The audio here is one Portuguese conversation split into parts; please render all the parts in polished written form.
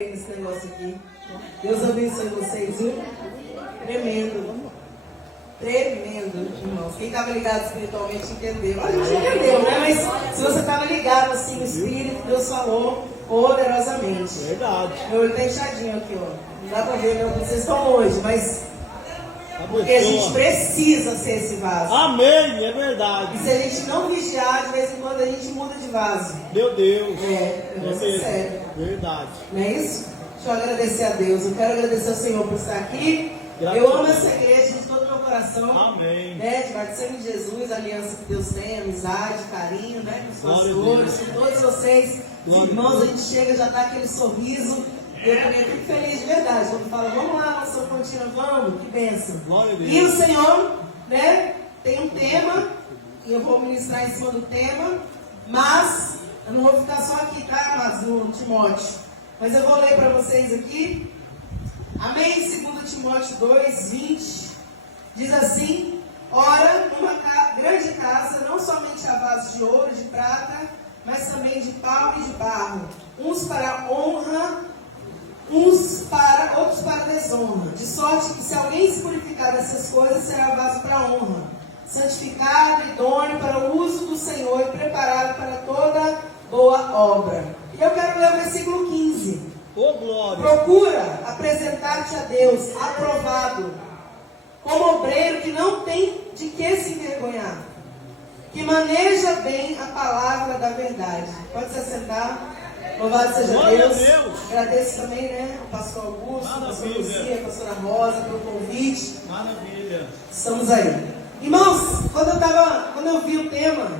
Esse negócio aqui. Deus abençoe vocês, viu? Tremendo. Tremendo, irmãos. Quem estava ligado espiritualmente entendeu. A gente entendeu, né? Mas se você estava ligado assim no espírito, Deus falou poderosamente. Verdade. Meu olho está inchadinho aqui, ó. Não dá para ver como vocês estão hoje, mas porque a gente precisa ser esse vaso. Amém, é verdade. E se a gente não vigiar, de vez em quando a gente muda de vaso. Meu Deus. É sério. Verdade. Não é isso? Deixa eu agradecer a Deus. Eu quero agradecer ao Senhor por estar aqui. Graças Eu amo essa igreja de todo o meu coração. Amém. Né? De batismo de Jesus, a aliança que Deus tem, amizade, carinho, né? Com os Glória a pastores, Deus. com todos vocês. Os Glória irmãos, a a Deus. gente chega, já está aquele sorriso. Eu também fico feliz de verdade. Quando fala, vamos lá, nossa contínua, vamos, que bênção. Glória a Deus. E o Senhor, né, tem um tema, e eu vou ministrar em cima do tema, mas eu não vou ficar só aqui, tá, amados, no Timóteo. Mas eu vou ler para vocês aqui. Amém? 2 Timóteo 2, 20. Diz assim: ora, numa grande casa, não somente há vasos de ouro, de prata, mas também de pau e de barro, uns para honra, outros para desonra. De sorte que se alguém se purificar dessas coisas, será vaso para honra, santificado, idôneo para o uso do Senhor e preparado para toda boa obra. E eu quero ler o versículo 15. Ô, glória. Procura apresentar-te a Deus aprovado, como obreiro que não tem de que se envergonhar, que maneja bem a palavra da verdade. Pode se assentar. Louvado seja Glória Deus. a Deus. Agradeço também, né, o pastor Augusto, a pastora Lucia, a pastora Rosa, pelo convite. Maravilha. Estamos aí. Irmãos, quando eu vi o tema,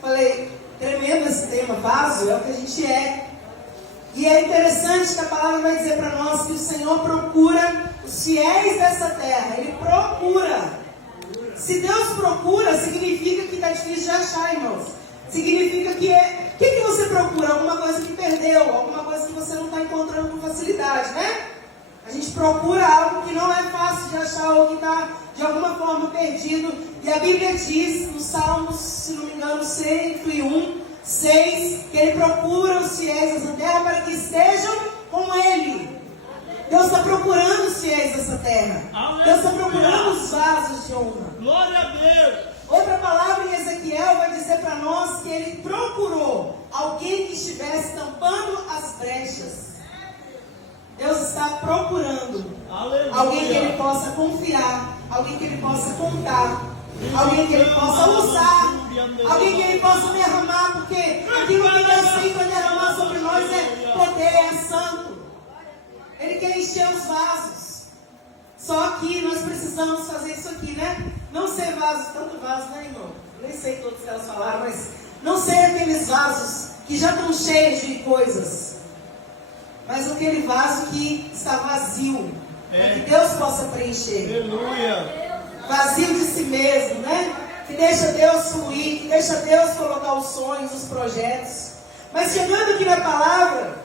falei, tremendo esse tema, vaso, é o que a gente é. E é interessante que a palavra vai dizer para nós que o Senhor procura os fiéis dessa terra. Ele procura. Se Deus procura, significa que está difícil de achar, irmãos. Significa que o que você procura? Alguma coisa que perdeu, alguma coisa que você não está encontrando com facilidade, né? A gente procura algo que não é fácil de achar ou que está de alguma forma perdido. E a Bíblia diz, no Salmos, se não me engano, 101, 6, que Ele procura os fiéis dessa terra para que estejam com Ele. Deus está procurando os fiéis dessa terra. Aleluia. Deus está procurando os vasos de honra. Glória a Deus. Outra palavra em Ezequiel vai dizer para nós que Ele procurou alguém que estivesse tampando as brechas. Deus está procurando Aleluia. alguém que Ele possa confiar, alguém que Ele possa contar, alguém que Ele possa usar, alguém que Ele possa derramar, porque aquilo que Deus tem para derramar sobre nós é poder, é santo. Ele quer encher os vasos. Só que nós precisamos fazer isso aqui, né? Não ser vasos, tanto vaso, né, irmão? Nem sei todos que elas falaram, mas não ser aqueles vasos que já estão cheios de coisas, mas aquele vaso que está vazio, para que Deus possa preencher. Aleluia. Vazio de si mesmo, né? Que deixa Deus fluir, que deixa Deus colocar os sonhos, os projetos. Mas chegando aqui na palavra,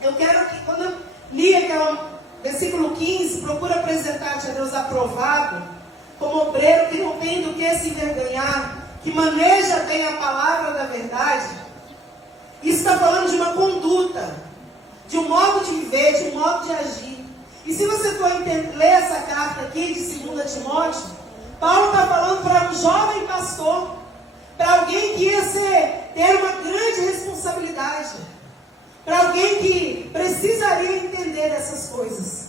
eu quero que quando eu li aquele versículo 15, procura apresentar-te a Deus aprovado, como obreiro que não tem do que se envergonhar, que maneja bem a palavra da verdade. Isso está falando de uma conduta, de um modo de viver, de um modo de agir. E se você for ler essa carta aqui de 2 Timóteo, Paulo está falando para um jovem pastor, para alguém que ia ter uma grande responsabilidade, para alguém que precisaria entender dessas coisas.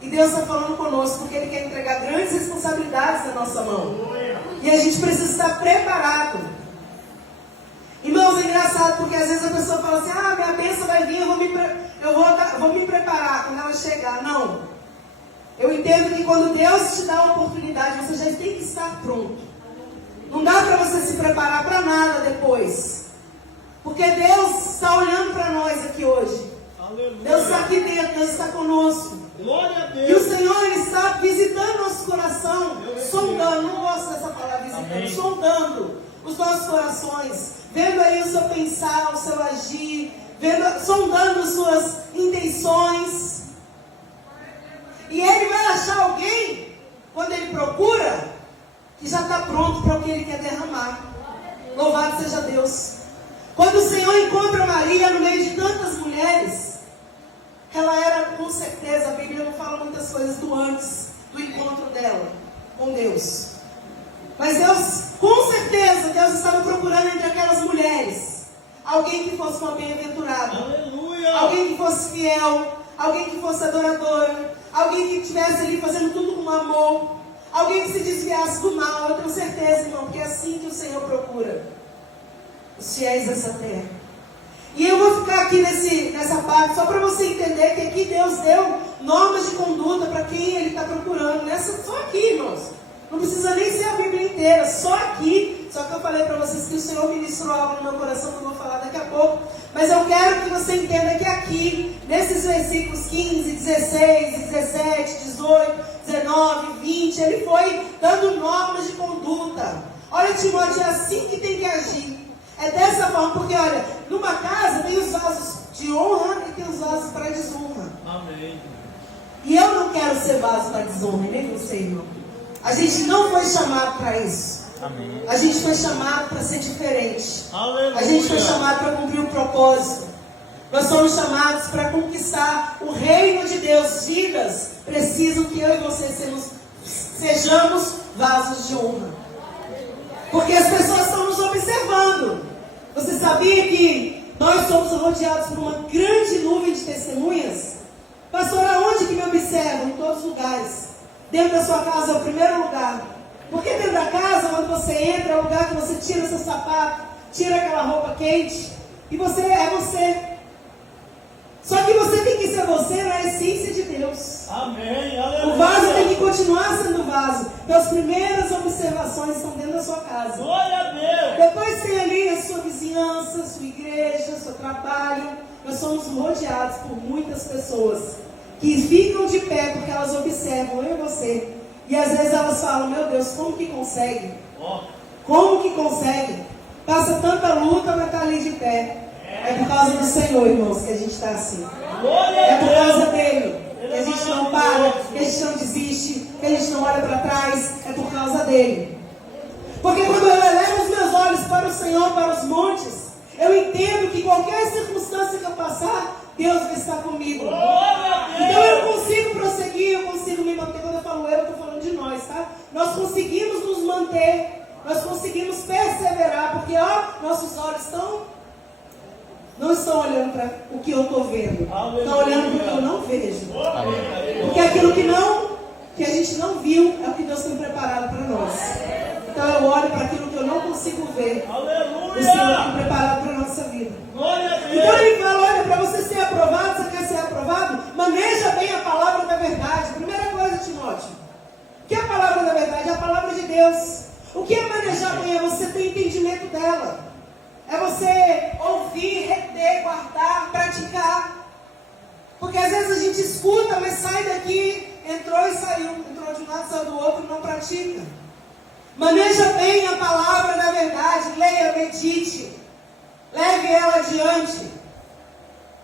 E Deus está falando conosco porque Ele quer entregar grandes responsabilidades na nossa mão. E a gente precisa estar preparado. Irmãos, é engraçado porque às vezes a pessoa fala assim, minha bênção vai vir, eu vou me preparar quando ela chegar. Não. Eu entendo que quando Deus te dá a oportunidade, você já tem que estar pronto. Não dá para você se preparar para nada depois. Porque Deus está olhando para nós aqui hoje. Aleluia. Deus está aqui dentro, Deus está conosco. Glória a Deus. E o Senhor, Ele está visitando nosso coração, sondando, não gosto dessa palavra visitando, Amém. sondando os nossos corações, vendo aí o seu pensar, o seu agir, sondando suas intenções. E Ele vai achar alguém, quando Ele procura, que já está pronto para o que Ele quer derramar. Louvado seja Deus. Quando o Senhor encontra Maria no meio de tantas mulheres, com certeza, a Bíblia não fala muitas coisas do antes, do encontro dela com Deus. Mas Deus, com certeza, Deus estava procurando entre aquelas mulheres alguém que fosse uma bem-aventurada. Aleluia. Alguém que fosse fiel, alguém que fosse adoradora, alguém que estivesse ali fazendo tudo com amor, alguém que se desviasse do mal. Eu tenho certeza, irmão, que é assim que o Senhor procura os fiéis dessa terra. E eu vou ficar aqui nessa parte só para você entender que aqui Deus deu normas de conduta para quem Ele está procurando. Só aqui, irmãos. Não precisa nem ser a Bíblia inteira, só aqui. Só que eu falei para vocês que o Senhor ministrou algo no meu coração que eu vou falar daqui a pouco. Mas eu quero que você entenda que aqui, nesses versículos 15, 16, 17, 18, 19, 20, Ele foi dando normas de conduta. Olha, Timóteo, é assim que tem que agir. É dessa forma, porque olha, numa casa tem os vasos de honra e tem os vasos para desonra. Amém. E eu não quero ser vaso para desonra, nem você, irmão. A gente não foi chamado para isso. Amém. A gente foi chamado para ser diferente. Aleluia. A gente foi chamado para cumprir um propósito. Nós somos chamados para conquistar o reino de Deus. Vidas precisam que eu e você sejamos vasos de honra. Porque as pessoas estão nos observando. Você sabia que nós somos rodeados por uma grande nuvem de testemunhas? Pastor, aonde que me observam? Em todos os lugares. Dentro da sua casa é o primeiro lugar. Porque dentro da casa, quando você entra, é o lugar que você tira seu sapato, tira aquela roupa quente, e você é você. Só que você tem que ser você na essência de Deus. Amém. Aleluia. O vaso tem que continuar sendo vaso. Então as primeiras observações estão dentro da sua casa. Glória a Deus. Depois tem ali a sua vizinhança, sua igreja, seu trabalho. Nós somos rodeados por muitas pessoas que ficam de pé porque elas observam eu e você. E às vezes elas falam, meu Deus, como que consegue? Ó. Como que consegue? Passa tanta luta, mas está ali de pé. É por causa do Senhor, irmãos, que a gente está assim. Glória É a por Deus. causa dele que a gente não para, que a gente não desiste, que a gente não olha para trás. É por causa dele. Porque quando eu elevo os meus olhos para o Senhor, para os montes, eu entendo que qualquer circunstância que eu passar, Deus vai estar comigo. Glória a Deus. Então eu consigo prosseguir, eu consigo me manter. Quando eu falo eu estou falando de nós, tá? Nós conseguimos nos manter, nós conseguimos perseverar, porque nossos olhos não estão olhando para o que eu estou vendo, estão olhando para o que eu não vejo. Porque aquilo que a gente não viu é o que Deus tem preparado para nós. Então eu olho para aquilo que eu não consigo ver. O Senhor tem preparado para a nossa vida. Glória a Deus. Então ele fala, olha, para você ser aprovado, você quer ser aprovado? Maneja bem a palavra da verdade. Primeira coisa, Timóteo. O que é a palavra da verdade? É a palavra de Deus. O que é manejar bem? É você ter entendimento dela. É você ouvir, reter, guardar, praticar. Porque às vezes a gente escuta, mas sai daqui, entrou e saiu. Entrou de um lado, saiu do outro e não pratica. Maneja bem a palavra da verdade. Leia, medite. Leve ela adiante.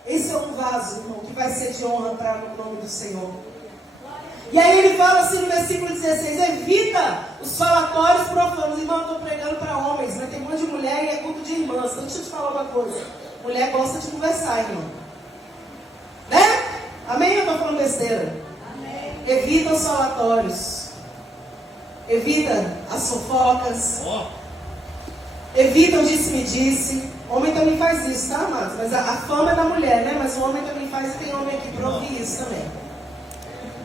Esse é um vaso, irmão, que vai ser de honra para o nome do Senhor. E aí ele fala assim no versículo 16, evita os falatórios profanos. Irmão, eu estou pregando para homens, mas tem um monte de mulher e é culto de irmãs. Então deixa eu te falar uma coisa. Mulher gosta de conversar, irmão. Né? Amém? Eu estou falando besteira. Amém. Evita os falatórios. Evita as fofocas. Evita o disse-me-disse. Homem também faz isso, tá, amados? Mas a fama é da mulher, né? Mas o homem também faz e tem homem aqui para ouvir isso também.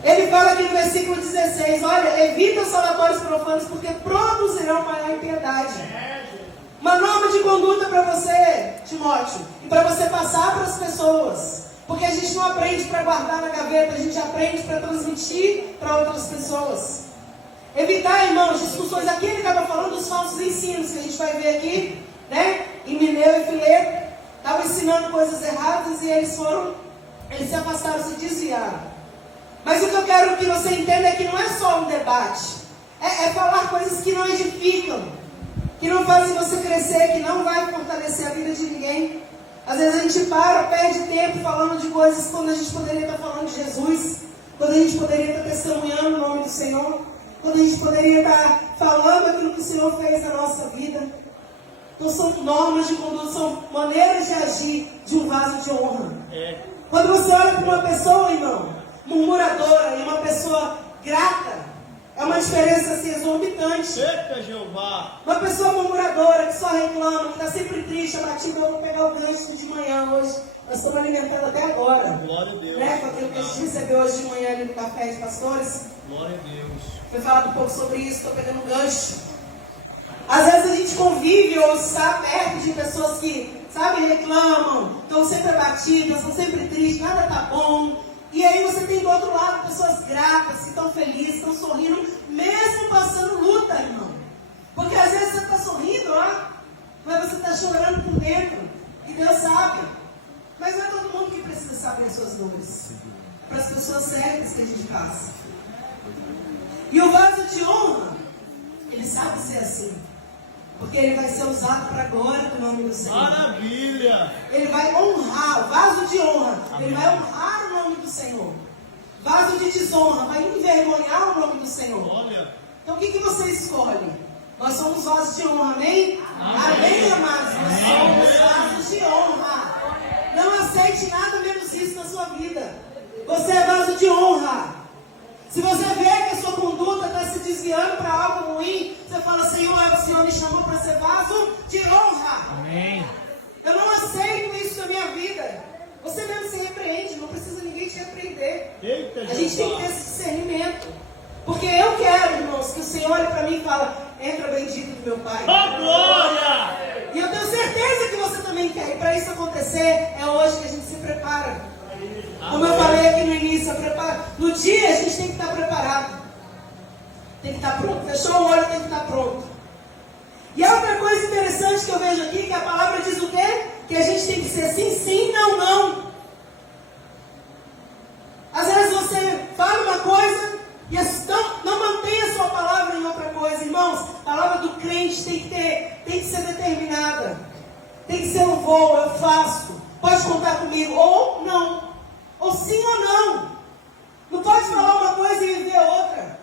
Ele fala aqui no versículo 16, olha, evita os falatórios profanos porque produzirão maior impiedade. Uma norma de conduta para você, Timóteo, e para você passar para as pessoas. Porque a gente não aprende para guardar na gaveta, a gente aprende para transmitir para outras pessoas. Evitar, irmãos, discussões. Aqui ele estava falando dos falsos ensinos, que a gente vai ver aqui, né? Em Mineu e Fileto, estavam ensinando coisas erradas e eles se afastaram, se desviaram. Mas o que eu quero que você entenda é que não é só um debate. É falar coisas que não edificam, que não fazem você crescer, que não vai fortalecer a vida de ninguém. Às vezes a gente perde tempo falando de coisas quando a gente poderia estar falando de Jesus, quando a gente poderia estar testemunhando o nome do Senhor, quando a gente poderia estar falando aquilo que o Senhor fez na nossa vida. Então são normas de conduta, são maneiras de agir de um vaso de honra. Quando você olha para uma pessoa, irmão, murmuradora e uma pessoa grata, é uma diferença assim, exorbitante. Eita, Jeová. Uma pessoa murmuradora que só reclama, que está sempre triste, abatida. Eu vou pegar o gancho de manhã hoje. Nós estamos alimentando até agora. Glória a Deus. Né? Com aquilo que a gente recebeu hoje de manhã ali no café de pastores. Glória a Deus. Foi falado um pouco sobre isso, estou pegando um gancho. Às vezes a gente convive ou está perto de pessoas que, sabe, reclamam, estão sempre abatidas, estão sempre tristes, nada está bom. E aí você tem do outro lado pessoas gratas, que estão felizes, estão sorrindo, mesmo passando luta, irmão. Porque às vezes você está sorrindo, ó, mas você está chorando por dentro. E Deus sabe. Mas não é todo mundo que precisa saber as suas dores. É para as pessoas certas que a gente passa. E o vaso de honra, ele sabe ser assim. Porque ele vai ser usado para a glória do nome do Senhor. Maravilha! Ele vai honrar, o vaso de honra. Ele vai honrar o nome do Senhor. Vaso de desonra, vai envergonhar o nome do Senhor. Olha. Então o que você escolhe? Nós somos vasos de honra, amém? Amém, amados? Nós somos vasos de honra. Não aceite nada menos isso na sua vida. Você é vaso de honra. Se você vê que a sua conduta está se desviando para algo ruim, você fala, Senhor, o Senhor me chamou para ser vaso de honra. Amém. Eu não aceito isso na minha vida. Você mesmo se repreende, não precisa ninguém te repreender. Eita, A gente tem que ter esse discernimento. Porque eu quero, irmãos, que o Senhor olhe para mim e fala, entra bendito do meu Pai. Oh, glória! E eu tenho certeza que você também quer. E para isso acontecer, é hoje que a gente se prepara. Como eu falei aqui no início, no dia a gente tem que estar preparado. Tem que estar pronto. Fechou o olho, tem que estar pronto. E a outra coisa interessante que eu vejo aqui, que a palavra diz o quê? Que a gente tem que ser sim, sim, não, não. Às vezes você fala uma coisa e não mantém a sua palavra em outra coisa. Irmãos, a palavra do crente tem que ser determinada. Tem que ser eu vou, eu faço. Pode contar comigo ou não. Ou sim ou não. Não pode falar uma coisa e viver outra.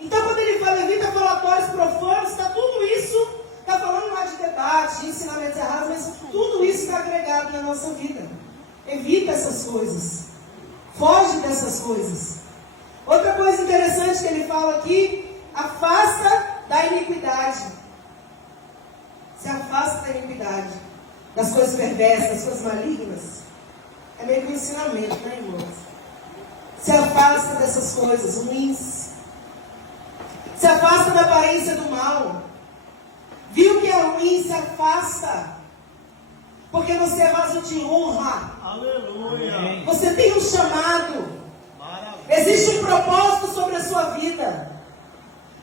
Então quando ele fala evita falatórios profanos, está tudo isso, está falando lá de debate, de ensinamentos errados, mas tudo isso está agregado na nossa vida. Evita essas coisas. Foge dessas coisas. Outra coisa interessante que ele fala aqui, afasta da iniquidade. Se afasta da iniquidade, das coisas perversas, das coisas malignas. É meio que um ensinamento, né, irmãos? Se afasta dessas coisas ruins. Se afasta da aparência do mal. Viu que é ruim, se afasta. Porque você é vaso de honra. Aleluia! Você tem um chamado. Maravilha! Existe um propósito sobre a sua vida.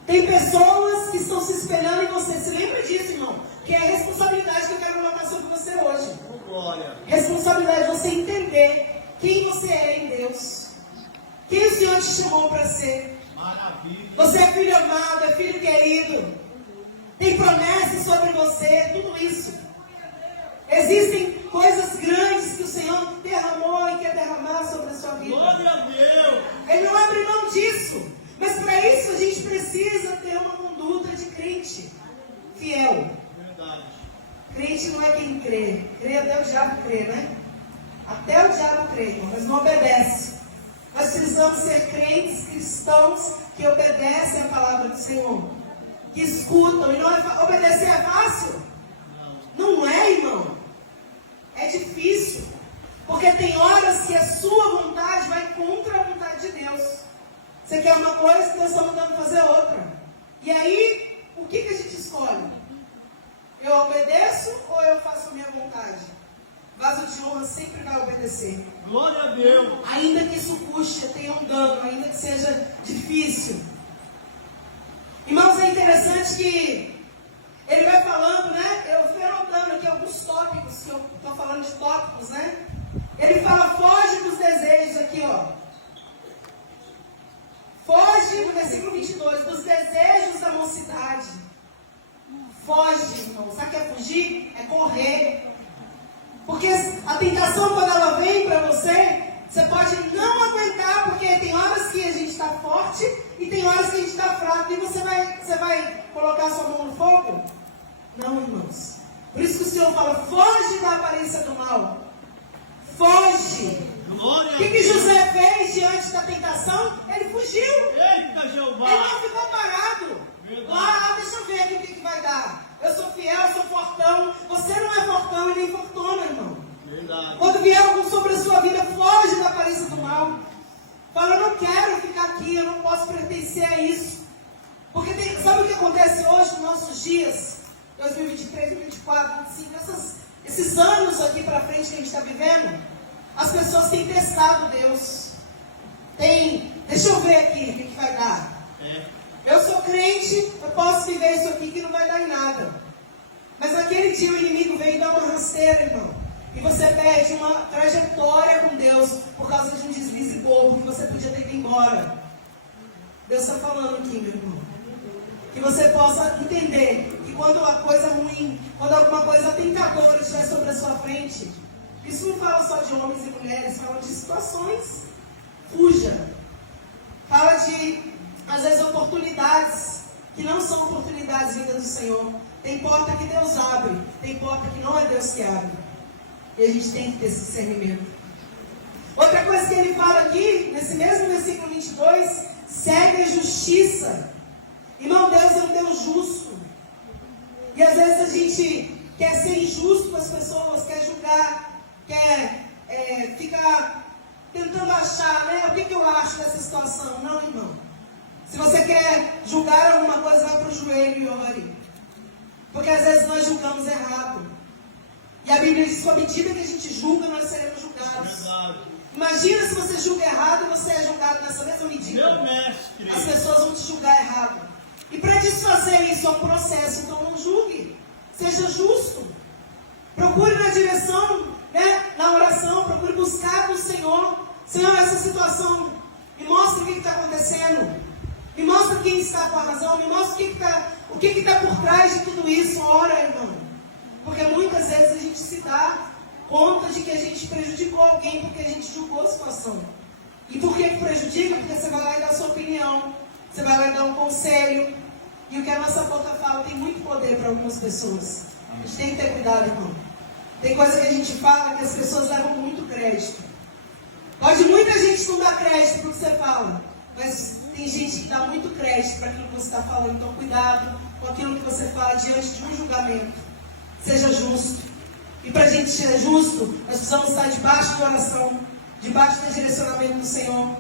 Tem pessoas que estão se espelhando em você. Se lembra disso, irmão? Que é a responsabilidade que eu quero colocar sobre você hoje. Oh, glória! Responsabilidade de você entender quem você é em Deus. Quem o Senhor te chamou para ser. Maravilha! Você é filho amado, é filho querido. Tem promessas sobre você, tudo isso. Existem coisas grandes que o Senhor derramou e quer derramar sobre a sua vida. Glória a Deus! Ele não abre mão disso. Mas para isso a gente precisa ter uma conduta de crente fiel. Verdade. Crente não é quem crê. Crê até o diabo crê, né? Até o diabo crê, mas não obedece. Nós precisamos ser crentes cristãos que obedecem a palavra do Senhor. Que escutam. E não é obedecer é fácil? Não é, irmão. É difícil. Porque tem horas que a sua vontade vai contra a vontade de Deus. Você quer uma coisa, Deus está mandando fazer outra. E aí, o que a gente escolhe? Eu obedeço ou eu faço a minha vontade? Vaso de honra sempre vai obedecer. Glória a Deus! Ainda que isso custe, tenha um dano, ainda que seja difícil. Irmãos, é interessante que ele vai falando, né? Eu fui anotando aqui alguns tópicos, que eu estou falando de tópicos, né? Ele fala, foge dos desejos aqui, ó. Foge, no versículo 22, dos desejos da mocidade. Foge, irmão. Sabe o que é fugir? É correr. Porque a tentação, quando ela vem para você, você pode não aguentar, porque tem horas que a gente está forte e tem horas que a gente está fraco. E você vai colocar sua mão no fogo? Não, irmãos. Por isso que o Senhor fala, foge da aparência do mal. Foge. Glória O a que Deus. José fez diante da tentação? Ele fugiu. Eita, Ele Jeová. não ficou parado. Verdade. Deixa eu ver aqui o que vai dar. Eu sou fiel, eu sou fortão. Você não é fortão e nem fortuna, irmão. Verdade. Quando vier algo sobre a sua vida, foge da aparência do mal. Fala, eu não quero ficar aqui, eu não posso pertencer a isso. Porque sabe o que acontece hoje nos nossos dias? 2023, 2024, 2025, esses anos aqui para frente que a gente está vivendo, as pessoas têm testado Deus. Deixa eu ver aqui o que vai dar. Eu sou crente, eu posso viver isso aqui que não vai dar em nada. Mas naquele dia o inimigo veio dar uma rasteira, irmão. E você perde uma trajetória com Deus por causa de um deslize bobo que você podia ter ido embora. Deus está falando aqui, meu irmão. Que você possa entender que quando a coisa ruim, quando alguma coisa tentadora estiver sobre a sua frente, isso não fala só de homens e mulheres, fala de situações. Fuja. Fala de, às vezes, oportunidades que não são oportunidades vindas do Senhor. Tem porta que Deus abre, tem porta que não é Deus que abre. E a gente tem que ter esse discernimento. Outra coisa que ele fala aqui, nesse mesmo versículo 22, segue a justiça. Irmão, Deus é um Deus justo. E às vezes a gente quer ser injusto com as pessoas, quer julgar, quer ficar tentando achar, né? O que eu acho dessa situação? Não, irmão. Se você quer julgar alguma coisa, vai para o joelho e ore. Porque às vezes nós julgamos errado. E a Bíblia diz que à medida que a gente julga, nós seremos julgados. Verdade. Imagina se você julga errado e você é julgado nessa mesma medida. Meu mestre. As pessoas vão te julgar errado. E para desfazer isso é um processo, então não julgue. Seja justo. Procure na direção, né, na oração, procure buscar do Senhor. Senhor, essa situação, me mostra o que está acontecendo. Me mostra quem está com a razão. Me mostra o que está por trás de tudo isso. Ora, irmão. Porque muitas vezes a gente se dá conta de que a gente prejudicou alguém porque a gente julgou a situação. E por que prejudica? Porque você vai lá e dá a sua opinião. Você vai lá e dá um conselho. E o que a nossa boca fala tem muito poder para algumas pessoas. A gente tem que ter cuidado, irmão. Tem coisa que a gente fala que as pessoas levam muito crédito. Pode muita gente não dar crédito para o que você fala. Mas tem gente que dá muito crédito para aquilo que você está falando. Então cuidado com aquilo que você fala diante de um julgamento. Seja justo. E para a gente ser justo, nós precisamos estar debaixo de oração, debaixo do direcionamento do Senhor.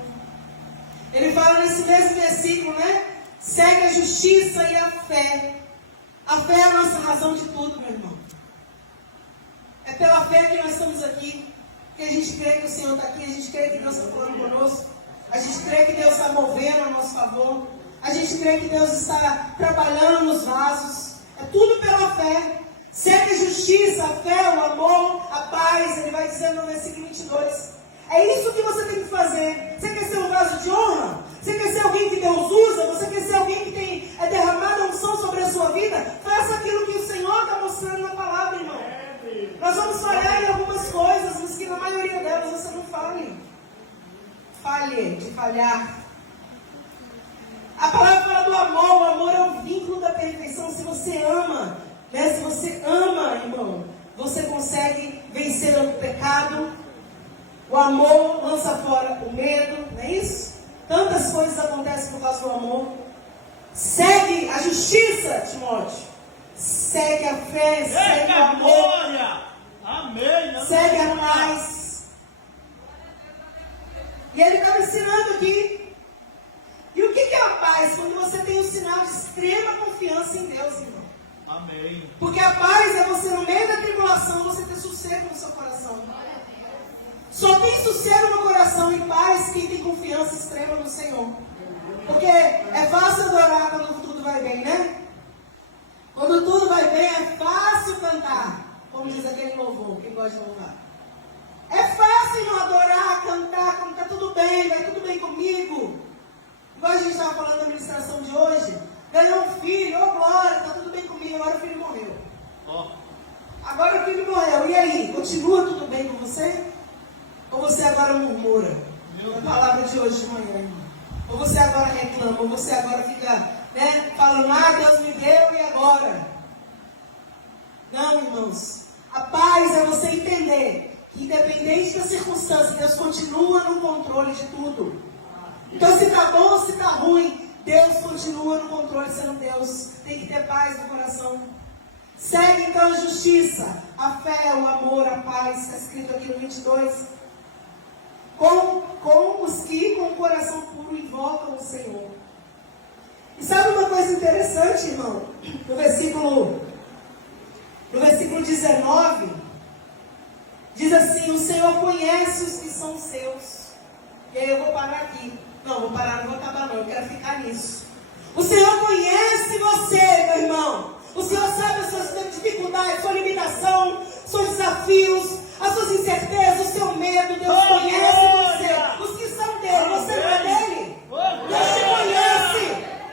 Ele fala nesse mesmo versículo, né? Segue a justiça e a fé. A fé é a nossa razão de tudo, meu irmão. É pela fé que nós estamos aqui. Que a gente crê que o Senhor está aqui. A gente crê que Deus está falando conosco. A gente crê que Deus está movendo a nosso favor. A gente crê que Deus está trabalhando nos vasos. É tudo pela fé. Segue a justiça, a fé, o amor, a paz. Ele vai dizendo no versículo 22. É isso que você tem que fazer. Você quer ser um vaso de honra? Você quer ser alguém que Deus usa? Você quer ser alguém que tem derramado a unção sobre a sua vida? Faça aquilo que o Senhor está mostrando na palavra, irmão. Nós vamos falhar em algumas coisas, mas que na maioria delas você não falhe. Falhe de falhar. A palavra fala do amor. O amor é o vínculo da perfeição. Se você ama, né? Se você ama, irmão, você consegue vencer o pecado. O amor lança fora o medo, não é isso? Tantas coisas acontecem por causa do amor. Segue a justiça, Timóteo. Segue a fé, segue o amor. Glória. Amém. Segue a paz. E ele está me ensinando aqui. E o que é a paz? Quando você tem um sinal de extrema confiança em Deus, irmão. Amém. Porque a paz é você, no meio da tribulação, você ter sossego no seu coração. Só tem sossego no coração e paz quem tem confiança extrema no Senhor. Porque é fácil adorar quando tudo vai bem, né? Quando tudo vai bem, é fácil cantar. Como diz aquele louvor, quem gosta de louvar. É fácil não adorar, cantar, quando está tudo bem, vai tudo bem comigo. Igual a gente estava falando na ministração de hoje. Ganhou um filho, ô glória, está tudo bem comigo, agora o filho morreu. Agora o filho morreu, e aí? Continua tudo bem com você? Ou você agora murmura? A palavra de hoje de manhã, irmão. Ou você agora reclama, ou você agora fica, né, falando, Deus me deu e agora? Não, irmãos. A paz é você entender que independente da circunstância, Deus continua no controle de tudo. Então se está bom ou se está ruim, Deus continua no controle, sendo Deus. Tem que ter paz no coração. Segue então a justiça, a fé, o amor, a paz, está escrito aqui no 22. Com os que com o coração puro invocam o Senhor. E sabe uma coisa interessante, irmão? No versículo 19, diz assim: o Senhor conhece os que são seus. E aí eu vou parar aqui. Não vou acabar não, eu quero ficar nisso. O Senhor conhece você, meu irmão. O Senhor sabe as suas dificuldades, sua limitação, seus desafios, as suas incertezas, o seu medo. Deus conhece você. Os que são dele, você não é dele? Deus te conhece.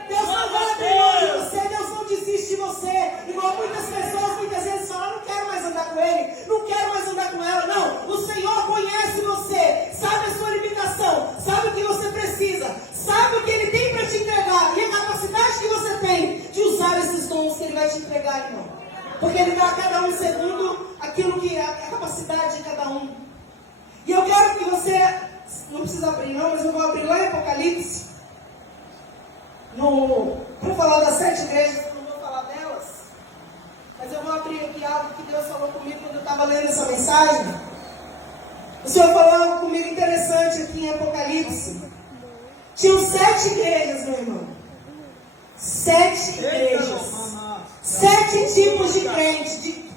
Deus não vai abrir mão de você. Deus não desiste de você. Igual muitas pessoas muitas vezes falam: não quero mais andar com ele, não quero mais andar com ela. Não, o Senhor conhece você, sabe a sua limitação, sabe o que você precisa, sabe o que Ele tem para te entregar e a capacidade que você tem de usar esses dons que Ele vai te entregar, irmão. Porque Ele dá a cada um segundo aquilo que é a capacidade de cada um. E eu quero que você, não precisa abrir não, mas eu vou abrir lá em Apocalipse, para falar das 7 igrejas, eu não vou falar delas, mas eu vou abrir aqui algo que Deus falou comigo quando eu estava lendo essa mensagem. O Senhor falou algo comigo interessante aqui em Apocalipse. Tinham 7 igrejas, meu irmão. 7 igrejas. 7 tipos de crente.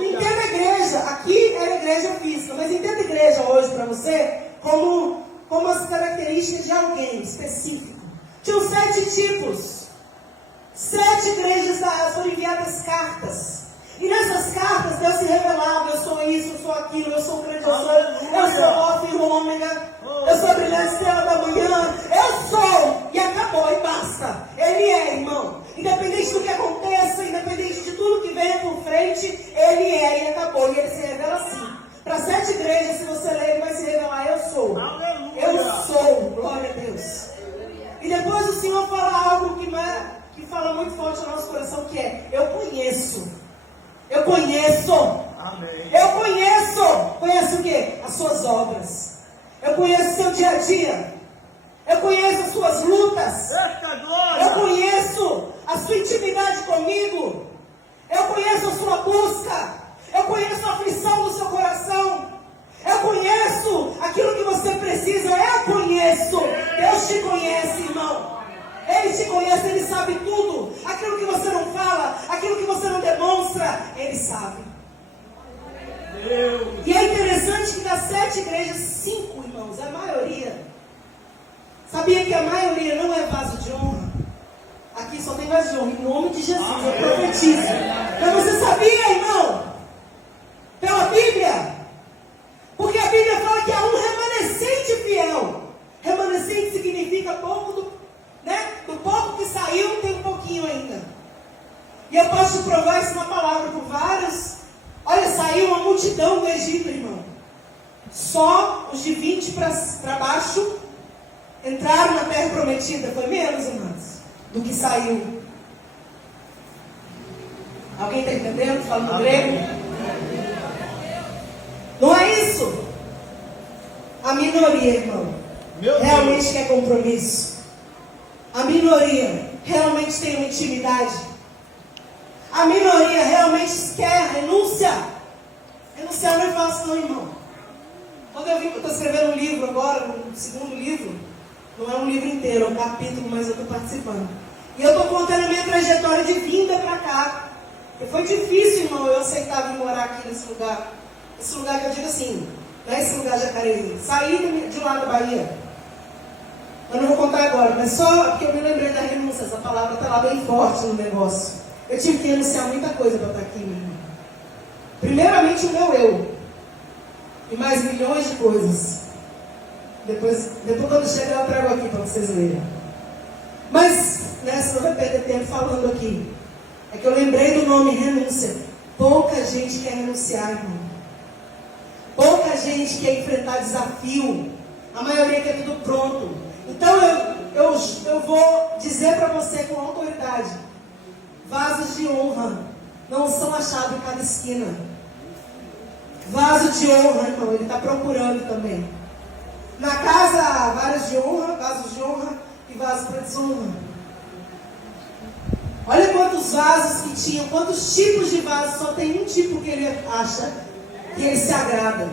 Entenda a igreja. Aqui era a igreja física, mas entenda a igreja hoje para você como as características de alguém específico. Tinham 7 tipos. 7 igrejas foram enviadas cartas. E nessas cartas Deus se revelava: eu sou isso, eu sou aquilo, eu sou o grande, eu sou o Alfa e o Ômega, eu sou a brilhante estrela da manhã, eu sou, e acabou, e basta. Ele é, irmão. Independente do que aconteça, independente de tudo que venha por frente, Ele é, e acabou. E Ele se revela assim. Para 7 igrejas, se você ler, Ele vai se revelar: eu sou. Eu sou, glória a Deus. E depois o Senhor fala algo que fala muito forte no nosso coração, que é: eu conheço. Eu conheço. Amém. Eu conheço. Conheço o quê? As suas obras. Eu conheço o seu dia a dia. Eu conheço as suas lutas. Eu conheço a sua intimidade comigo. Eu conheço a sua busca. Eu conheço a aflição do seu coração. Eu conheço aquilo que você precisa. Eu conheço. Deus te conhece, irmão. Ele te conhece, Ele sabe tudo. Aquilo que você não fala, aquilo que você não demonstra, Ele sabe. Deus. E é interessante que das 7 igrejas, 5, irmãos, a maioria. Sabia que a maioria não é vaso de honra? Aqui só tem vaso de honra, em nome de Jesus, eu profetizo. Mas você sabia, irmão? Pela Bíblia? Porque a Bíblia fala que há um remanescente fiel. Remanescente significa pouco do pouco que saiu, tem um pouquinho ainda. E eu posso te provar isso na palavra por vários. Olha, saiu uma multidão do Egito, irmão. Só os de 20 para baixo entraram na terra prometida. Foi menos, irmãos, do que saiu. Alguém está entendendo? Falando grego? Não é isso? A minoria, irmão, realmente quer compromisso. A minoria realmente tem uma intimidade. A minoria realmente quer renúncia. Renunciar não é fácil não, irmão. Quando eu estou escrevendo um livro agora, um segundo livro, não é um livro inteiro, é um capítulo, mas eu estou participando. E eu estou contando a minha trajetória de vinda para cá. E foi difícil, irmão, eu aceitar vir morar aqui nesse lugar. Esse lugar que eu digo assim, não é esse lugar de Jacareí. Saí de lá da Bahia. Eu não vou contar agora, mas só porque eu me lembrei da renúncia. Essa palavra está lá bem forte no negócio. Eu tive que renunciar muita coisa para estar aqui, meu irmão. Primeiramente o meu eu. E mais milhões de coisas. Depois quando chegar eu trago aqui para vocês lerem. Mas, senão eu vou perder tempo falando aqui. É que eu lembrei do nome renúncia. Pouca gente quer renunciar, irmão. Pouca gente quer enfrentar desafio. A maioria quer tudo pronto. Então eu vou dizer para você com autoridade: vasos de honra não são achados em cada esquina. Vaso de honra, irmão, ele está procurando também. Na casa há vasos de honra e vasos para desonra. Olha quantos vasos que tinham, quantos tipos de vasos, só tem um tipo que ele acha que ele se agrada.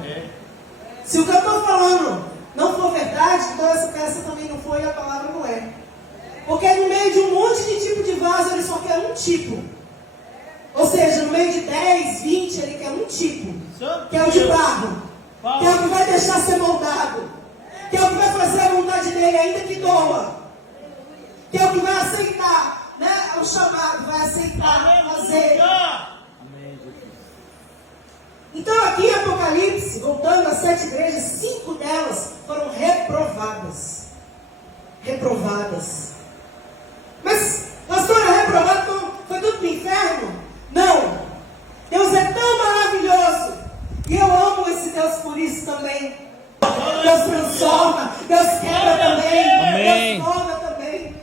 Se o que eu estou falando não for verdade, então essa também não foi e a palavra não é. Porque no meio de um monte de tipo de vaso, ele só quer um tipo. Ou seja, no meio de 10, 20, ele quer um tipo. Que é o de barro. Que é o que vai deixar ser moldado. Que é o que vai fazer a vontade dele, ainda que doa. Que é o que vai aceitar, né? É o chamado, vai aceitar, fazer. Então aqui em Apocalipse, voltando às 7 igrejas, 5 delas foram reprovadas. Reprovadas. Mas, pastora, reprovado foi tudo pro inferno? Não. Deus é tão maravilhoso. E eu amo esse Deus por isso também. Deus transforma, Deus quebra também. Amém. Deus molda também.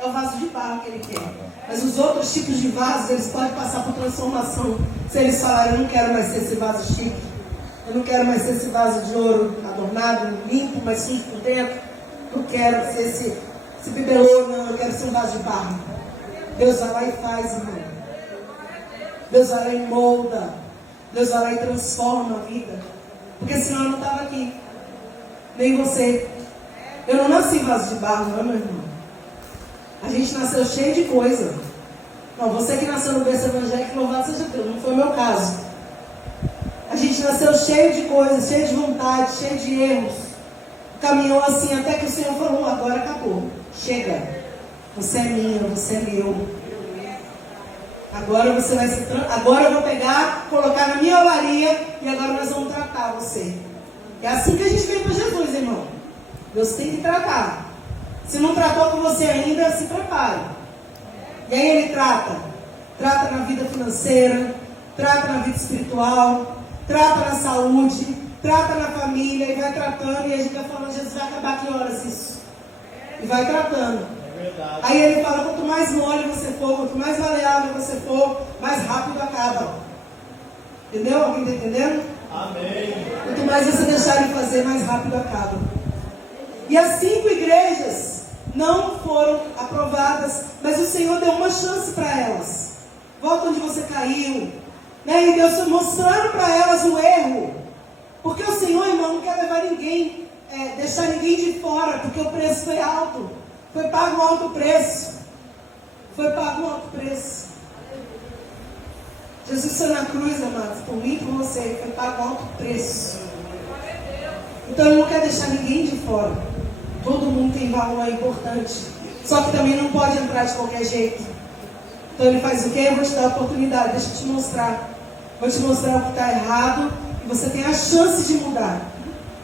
É o vaso de barro que ele quer. Mas os outros tipos de vasos, eles podem passar por transformação. Se eles falarem, eu não quero mais ser esse vaso chique. Eu não quero mais ser esse vaso de ouro adornado, limpo, mas sujo por dentro. Eu não quero ser esse bibelô, não. Eu quero ser um vaso de barro. Deus vai lá e faz, irmão. Deus vai lá e molda. Deus vai lá e transforma a vida. Porque senão eu não estava aqui. Nem você. Eu não nasci em vaso de barro, não, meu irmão. A gente nasceu cheio de coisa. Não, você que nasceu no berço evangélico, louvado seja Deus. Não foi o meu caso. A gente nasceu cheio de coisas, cheio de vontade, cheio de erros. Caminhou assim até que o Senhor falou, agora acabou. Chega. Você é minha, você é meu. Agora você vai se agora eu vou pegar, colocar na minha olaria e agora nós vamos tratar você. É assim que a gente vem para Jesus, irmão. Deus tem que tratar. Se não tratou com você ainda, se prepare. E aí ele trata. Trata na vida financeira, trata na vida espiritual, trata na saúde, trata na família e vai tratando. E a gente vai falando, Jesus vai acabar que horas isso? E vai tratando. Aí ele fala, quanto mais mole você for, quanto mais maleável você for, mais rápido acaba. Entendeu? Alguém está entendendo? Amém. Quanto mais você deixar ele fazer, mais rápido acaba. E as 5 igrejas não foram aprovadas, mas o Senhor deu uma chance para elas. Volta onde você caiu. Né? E Deus foi mostrando para elas o erro. Porque o Senhor, irmão, não quer levar ninguém, deixar ninguém de fora, porque o preço foi alto. Foi pago um alto preço. Foi pago um alto preço. Jesus foi na cruz, amados, por mim e por você. Foi pago um alto preço. Então ele não quer deixar ninguém de fora. Todo mundo tem valor, é importante. Só que também não pode entrar de qualquer jeito. Então ele faz o quê? Eu vou te dar a oportunidade, deixa eu te mostrar. Vou te mostrar o que está errado. E você tem a chance de mudar.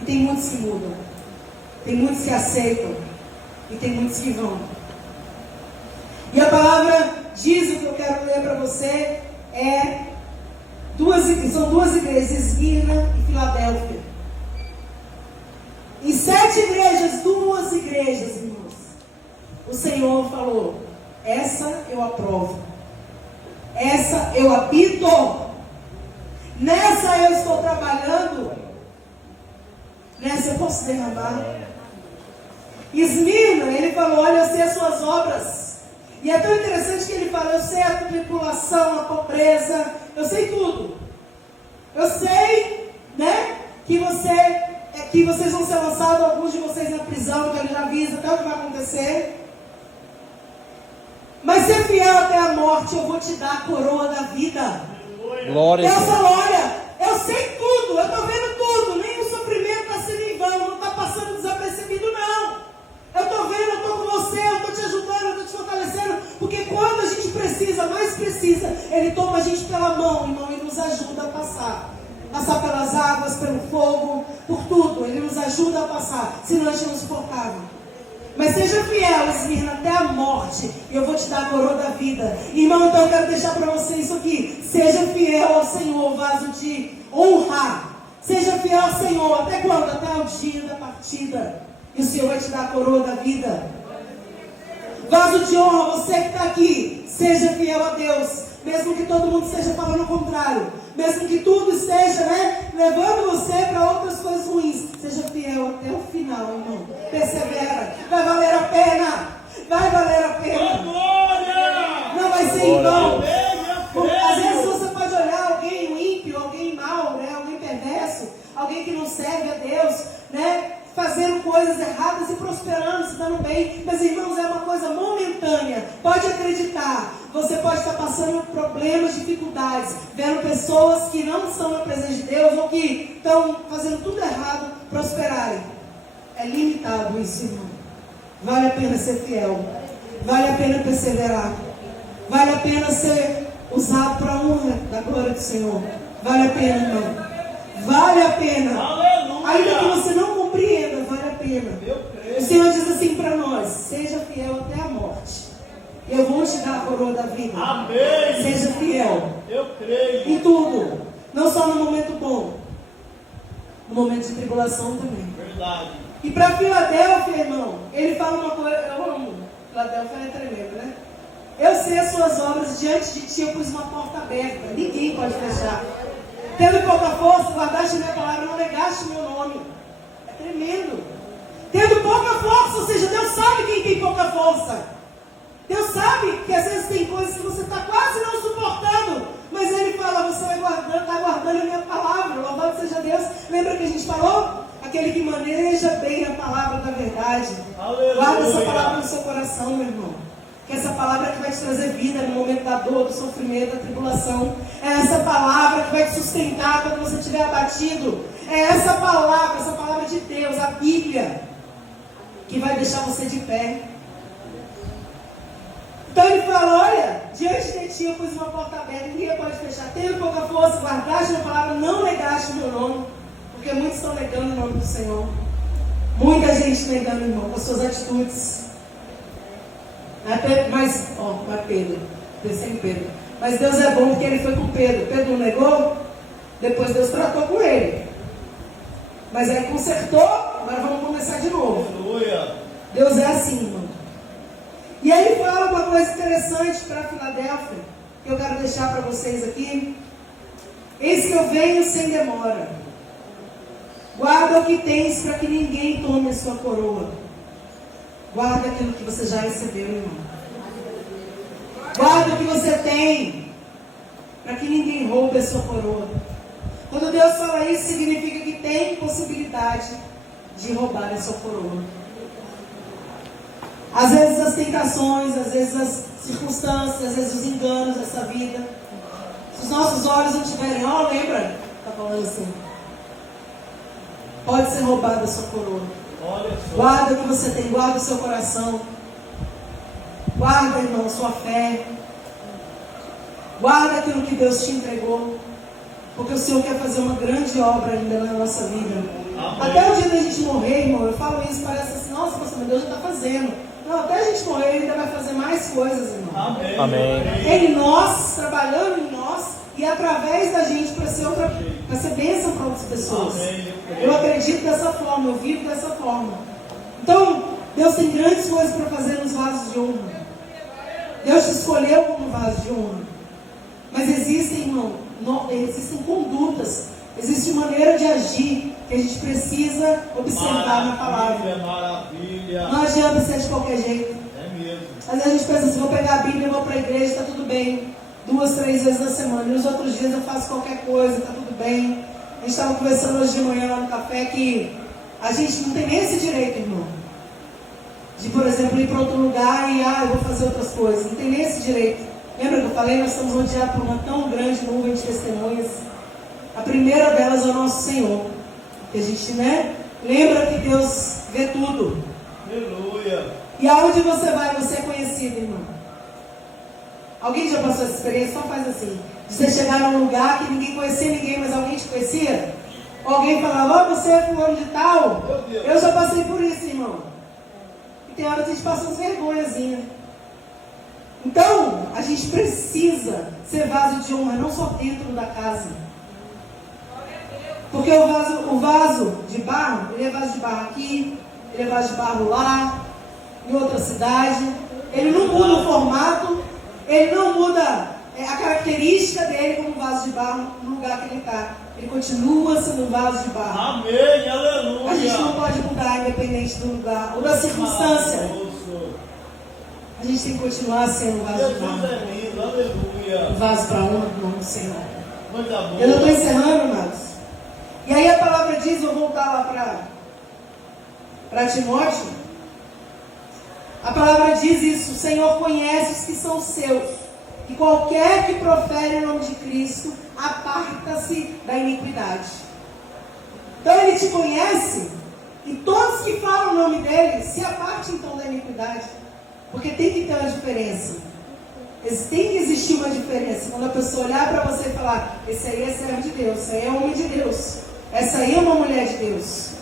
E tem muitos que mudam. Tem muitos que aceitam. E tem muitos que vão. E a palavra diz, o que eu quero ler para você são duas igrejas, Esmirna e Filadélfia. Em 7 igrejas, 2 igrejas, irmãos. O Senhor falou, essa eu aprovo. Essa eu habito. Nessa eu estou trabalhando. Nessa eu posso derramar. Esmirna, ele falou, olha, eu sei as suas obras. E é tão interessante que ele fala, eu sei a tribulação, a pobreza, eu sei tudo. Eu sei, né, que vocês vão ser lançados, alguns de vocês na prisão, que ele já avisa até o que vai acontecer. Mas ser fiel até a morte, eu vou te dar a coroa da vida. Glória a Deus Deus. falou, olha, eu sei tudo, eu estou vendo tudo, nem o sofrimento está sendo em vão, não está passando desapercebido, não. Eu estou vendo, eu estou com você, eu estou te ajudando, eu estou te fortalecendo, porque quando a gente precisa, mais precisa, Ele toma a gente pela mão, irmão, e nos ajuda a passar. Passar pelas águas, pelo fogo, por tudo, Ele nos ajuda a passar, senão a gente não suportava. Mas seja fiel, Esmirna, até a morte, e eu vou te dar a coroa da vida. Irmão, então eu quero deixar para você isso aqui. Seja fiel ao Senhor, vaso de honra. Seja fiel ao Senhor, até quando? Até o dia da partida. E o Senhor vai te dar a coroa da vida. Vaso de honra, você que está aqui, seja fiel a Deus. mesmo que todo mundo esteja falando o contrário, mesmo que tudo esteja, levando você para outras coisas ruins, seja fiel até o final, irmão. Persevera, vai valer a pena, vai valer a pena. Glória! Não vai ser em vão. Amém, Às vezes você pode olhar alguém ímpio, alguém mau, alguém perverso, alguém que não serve a Deus, fazendo coisas erradas e prosperando, se dando bem. Mas, irmãos, é uma coisa momentânea. Pode acreditar. Você pode estar passando problemas, dificuldades, vendo pessoas que não estão na presença de Deus ou que estão fazendo tudo errado prosperarem. É limitado isso, irmão. Vale a pena ser fiel. Vale a pena perseverar. Vale a pena ser usado para a honra da glória do Senhor. Vale a pena, irmão. Vale a pena. Aleluia! Ainda que você não compreenda, vale a pena. O Senhor diz assim para nós: seja fiel até a morte. Eu vou te dar a coroa da vida. Amém! Seja fiel. Eu creio. Em tudo. Não só no momento bom. No momento de tribulação também. Verdade. E para Filadélfia, irmão, ele fala uma coisa. Eu amo. Filadélfia é tremendo, né? Eu sei as suas obras, diante de ti eu pus uma porta aberta. Ninguém pode fechar. Tendo pouca força, guardaste minha palavra, não negaste meu nome. É tremendo. Tendo pouca força, ou seja, Deus sabe quem tem pouca força. Deus sabe que às vezes tem coisas que você está quase não suportando. Mas Ele fala, você está guardando a minha palavra. Louvado seja Deus. Lembra que a gente falou? Aquele que maneja bem a palavra da verdade. Aleluia. Guarda essa palavra no seu coração, meu irmão. Que essa palavra que vai te trazer vida no momento da dor, do sofrimento, da tribulação. É essa palavra que vai te sustentar quando você estiver abatido. É essa palavra de Deus, a Bíblia, que vai deixar você de pé. Então ele fala, olha, diante de ti eu pus uma porta aberta, ninguém pode fechar. Tendo pouca força, guardaste a palavra, não negaste o meu nome. Porque muitos estão negando o nome do Senhor. Muita gente negando, irmão, com as suas atitudes. Mas Pedro, pensei em Pedro. Mas Deus é bom porque ele foi com Pedro. Pedro não negou, depois Deus tratou com ele. Mas aí consertou, agora vamos começar de novo. Aleluia. Deus é assim, irmão. E aí ele fala uma coisa interessante para Filadélfia, que eu quero deixar para vocês aqui. Eis que eu venho sem demora. Guarda o que tens para que ninguém tome a sua coroa. Guarda aquilo que você já recebeu, irmão. Guarda o que você tem, para que ninguém roube a sua coroa. Quando Deus fala isso, significa que tem possibilidade de roubar a sua coroa. Às vezes as tentações, às vezes as circunstâncias, às vezes os enganos dessa vida. Se os nossos olhos não tiverem, lembra? Está falando assim. Pode ser roubada a sua coroa. Guarda o que você tem, guarda o seu coração. Guarda, irmão, sua fé. Guarda aquilo que Deus te entregou. Porque o Senhor quer fazer uma grande obra ainda na nossa vida. Amém. Até o dia da gente morrer, irmão, eu falo isso, parece assim, nossa, pastor, Deus já está fazendo. Não, até a gente morrer, Ele ainda vai fazer mais coisas, irmão. Amém. Amém. Ele, nós, trabalhando em nós, e através da gente para ser bênção para outras pessoas. Amém. Eu acredito dessa forma, eu vivo dessa forma. Então, Deus tem grandes coisas para fazer nos vasos de honra. Deus te escolheu como vaso de honra. Mas existem, irmão, existem condutas, existe maneira de agir que a gente precisa observar na palavra. Maravilha. Não adianta ser de qualquer jeito. É mesmo. Às vezes a gente pensa assim, vou pegar a Bíblia, vou para a igreja, está tudo bem. 2, 3 vezes na semana. E nos outros dias eu faço qualquer coisa, está tudo bem. A gente estava conversando hoje de manhã lá no café que a gente não tem nem esse direito, irmão. De, por exemplo, ir para outro lugar e eu vou fazer outras coisas. Não tem nem esse direito. Lembra que eu falei? Nós estamos rodeados por uma tão grande nuvem de testemunhas. A primeira delas é o nosso Senhor. Que a gente, lembra que Deus vê tudo. Aleluia. E aonde você vai, você é conhecido, irmão. Alguém já passou essa experiência? Só faz assim. De você chegar num lugar que ninguém conhecia ninguém, mas alguém te conhecia? Ou alguém falava, você é fulano de tal? Eu já passei por isso, irmão. E tem hora que a gente passa umas vergonhazinhas. Então, a gente precisa ser vaso de honra, não só dentro da casa. Porque o vaso de barro, ele é vaso de barro aqui, ele é vaso de barro lá, em outra cidade. Ele não muda o formato, ele não muda a característica dele como vaso de barro no lugar que ele está. Ele continua sendo um vaso de barro. Amém, aleluia. A gente não pode mudar independente do lugar ou da circunstância. A gente tem que continuar sendo um vaso de barro. Jesus é lindo, aleluia. Um vaso para a honra do nome do Senhor. Muito bom. Eu não estou encerrando, amados. E aí a palavra diz, vou voltar lá para Timóteo. A palavra diz isso: o Senhor conhece os que são seus. E qualquer que profere o nome de Cristo, aparta-se da iniquidade. Então ele te conhece, e todos que falam o nome dele, se apartem então da iniquidade. Porque tem que ter uma diferença. Tem que existir uma diferença. Quando a pessoa olhar para você e falar, esse aí é servo de Deus, esse aí é homem de Deus, essa aí é uma mulher de Deus.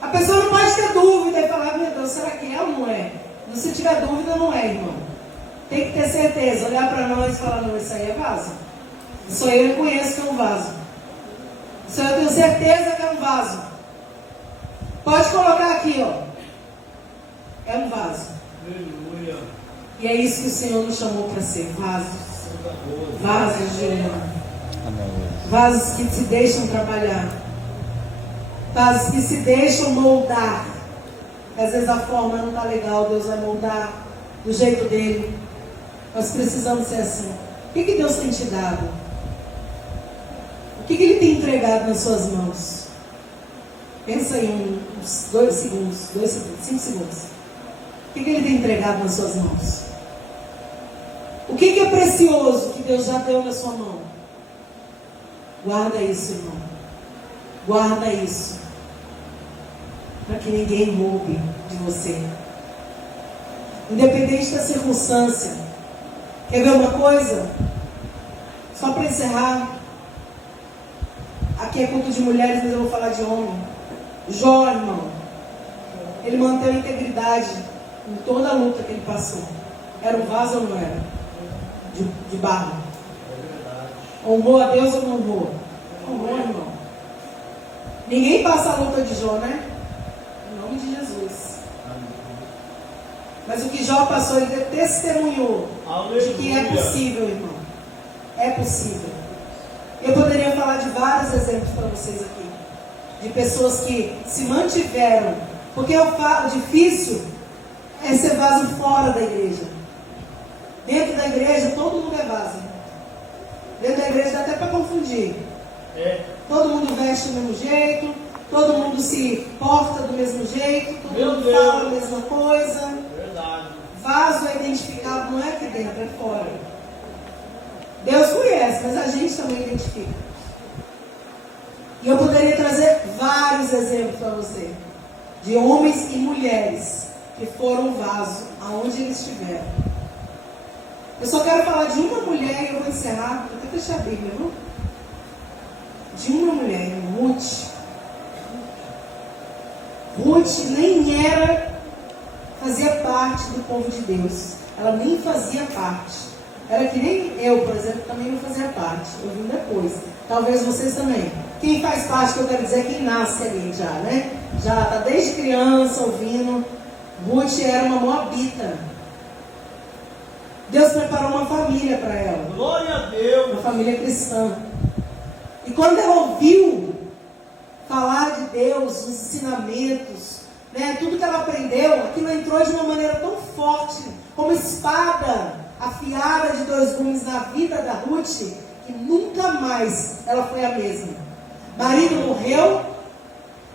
A pessoa não pode ter dúvida e falar, meu Deus, será que é ou não é? Se tiver dúvida, não é, irmão. Tem que ter certeza, olhar para nós e falar, não, isso aí é vaso. Isso aí eu reconheço que é um vaso. Isso aí eu tenho certeza que é um vaso. Pode colocar aqui, ó. É um vaso. Aleluia. E é isso que o Senhor nos chamou para ser, vasos. Vasos de honra. Vasos que se deixam trabalhar. Vasos que se deixam moldar. Às vezes a forma não está legal, Deus vai moldar do jeito dele. Nós precisamos ser assim. O que Deus tem te dado? O que Ele tem entregado nas suas mãos? Pensa aí uns 5 segundos. O que Ele tem entregado nas suas mãos? O que é precioso que Deus já deu na sua mão? Guarda isso, irmão. Guarda isso. Para que ninguém roube de você. Independente da circunstância. Quer ver uma coisa? Só para encerrar. Aqui é culto de mulheres, mas eu vou falar de homem. Jó, irmão. Ele manteve a integridade em toda a luta que ele passou. Era um vaso ou não era? De barro. Honrou a Deus ou não honrou? Honrou, irmão. Ninguém passa a luta de Jó, né? Em nome de Jesus. Mas o que Jó passou, ele testemunhou de que é possível, irmão. É possível. Eu poderia falar de vários exemplos para vocês aqui. De pessoas que se mantiveram. Porque eu falo, difícil é ser vaso fora da igreja. Dentro da igreja, todo mundo é vaso. Dentro da igreja dá até para confundir. Todo mundo veste do mesmo jeito. Todo mundo se porta do mesmo jeito. Todo mundo fala a mesma coisa. Vaso é identificado, não é aqui dentro, é fora. Deus conhece, mas a gente também identifica. E eu poderia trazer vários exemplos para você. De homens e mulheres que foram vaso aonde eles estiveram. Eu só quero falar de uma mulher e eu vou encerrar. Vou até fechar a Bíblia, não? De uma mulher, Ruth. Ruth nem fazia parte do povo de Deus. Ela nem fazia parte. Era que nem eu, por exemplo, também não fazia parte. Eu vim depois. Talvez vocês também. Quem faz parte, que eu quero dizer, é quem nasce ali já, né? Já está desde criança ouvindo. Ruth era uma moabita. Deus preparou uma família para ela. Glória a Deus. Uma família cristã. E quando ela ouviu falar de Deus, os ensinamentos, né, tudo que ela aprendeu, aquilo entrou de uma maneira tão forte, como espada afiada de 2 gumes na vida da Ruth, que nunca mais ela foi a mesma. Marido morreu,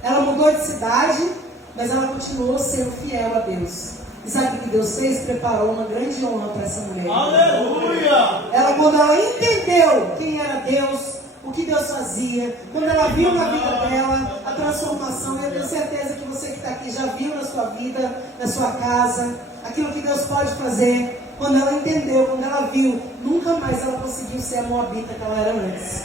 ela mudou de cidade, mas ela continuou sendo fiel a Deus. E sabe o que Deus fez? Preparou uma grande honra para essa mulher. Aleluia! Ela, quando ela entendeu quem era Deus, o que Deus fazia, quando ela viu na vida dela a transformação, eu tenho certeza que você que está aqui já viu na sua vida, na sua casa, aquilo que Deus pode fazer. Quando ela entendeu, quando ela viu, nunca mais ela conseguiu ser a moabita que ela era antes.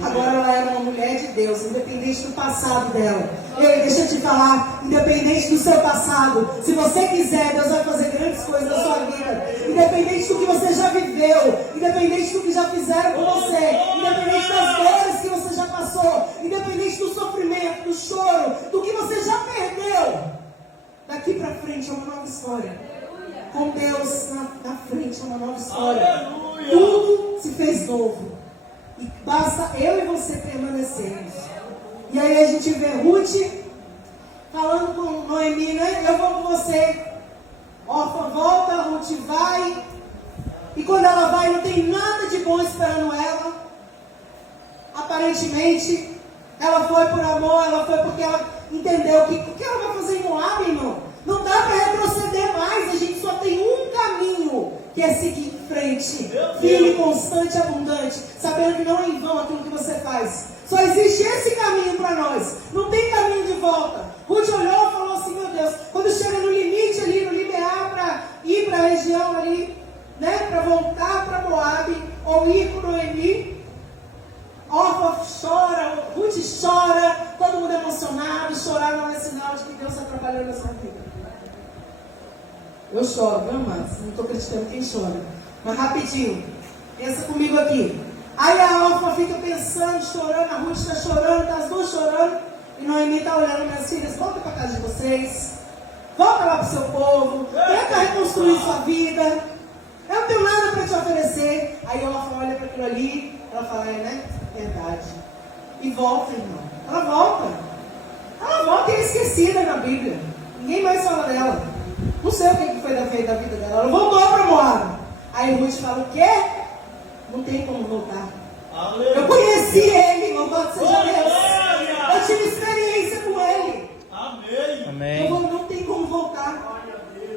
Agora ela era uma mulher de Deus, independente do passado dela. Ei, deixa eu te falar, independente do seu passado, se você quiser, Deus vai fazer grandes coisas na sua vida. Independente do que você já viveu, independente do que já fizeram com você, independente das dores que você já passou, independente do sofrimento, do choro, do que você já perdeu, daqui para frente é uma nova história. Com Deus na frente é uma nova história. Aleluia! Tudo se fez novo. E basta eu e você permanecermos. E aí a gente vê Ruth falando com Noemi, né? Eu vou com você. Orfa volta, Ruth vai. E quando ela vai, não tem nada de bom esperando ela. Aparentemente, ela foi por amor, ela foi porque ela entendeu que o que ela vai fazer em Moab, irmão? Não dá para retroceder mais. A gente só tem um caminho, que é seguir em frente. Firme, constante, abundante. Sabendo que não é em vão aquilo que você faz. Só existe esse caminho para nós. Não tem caminho de volta. Ruth olhou e falou assim, meu Deus, quando chega no limite ali, no limiar, para ir para a região ali, né, para voltar para Moab, ou ir para Noemi, Orfa chora, Ruth chora, todo mundo emocionado. Chorar não é sinal de que Deus está trabalhando na sua vida. Eu choro, viu, amados? Não estou criticando quem chora. Mas rapidinho, pensa comigo aqui. Aí a Orfa fica pensando, chorando, a Ruth está chorando, está as duas chorando. E Noemi está olhando, minhas filhas, volta para casa de vocês. Volta lá para o seu povo. Tenta reconstruir sua vida. Eu não tenho nada para te oferecer. Aí a Orfa olha para aquilo ali, ela fala, né? Verdade. E volta, irmão. Ela volta. Ela volta e é esquecida na Bíblia. Ninguém mais fala dela. Não sei o que foi da vida dela. Ela voltou para Moab. Aí Ruth fala, o quê? Não tem como voltar. Aleluia. Eu conheci ele, louvado seja Glória. Deus. Eu tive experiência com ele. Amém. Amém. Não tem como voltar.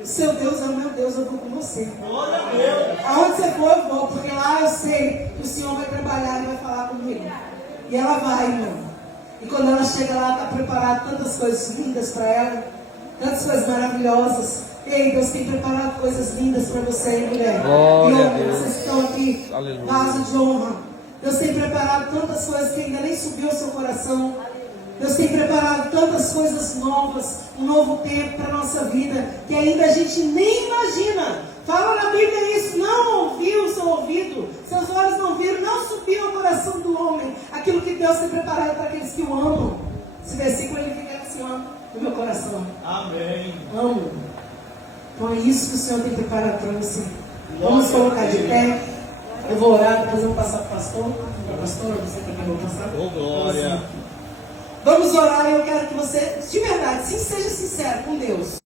Seu Deus é o meu Deus, eu vou com você. Glória a Deus. Aonde você for, eu vou, porque lá eu sei que o Senhor vai trabalhar e vai falar comigo. E ela vai, irmão. E quando ela chega lá, está preparado tantas coisas lindas para ela, tantas coisas maravilhosas. Ei, Deus tem preparado coisas lindas para você, mulher. Glória e a honra, Deus. vocês estão aqui, Aleluia. vaso de honra. Deus tem preparado tantas coisas que ainda nem subiu ao seu coração. Deus tem preparado tantas coisas novas, um novo tempo para a nossa vida, que ainda a gente nem imagina. Fala na Bíblia isso, não ouviu o seu ouvido, seus olhos não viram, não subiu ao coração do homem aquilo que Deus tem preparado para aqueles que o amam. Esse versículo ele fica assim, ó, no meu coração. Amém. Amo. Então é isso que o Senhor tem preparado para você. Vamos colocar de pé. Eu vou orar, depois eu vou passar para o pastor. Para a pastora, não sei para quem eu vou passar. Oh, glória. Vamos orar e eu quero que você, de verdade, sim, seja sincero com Deus.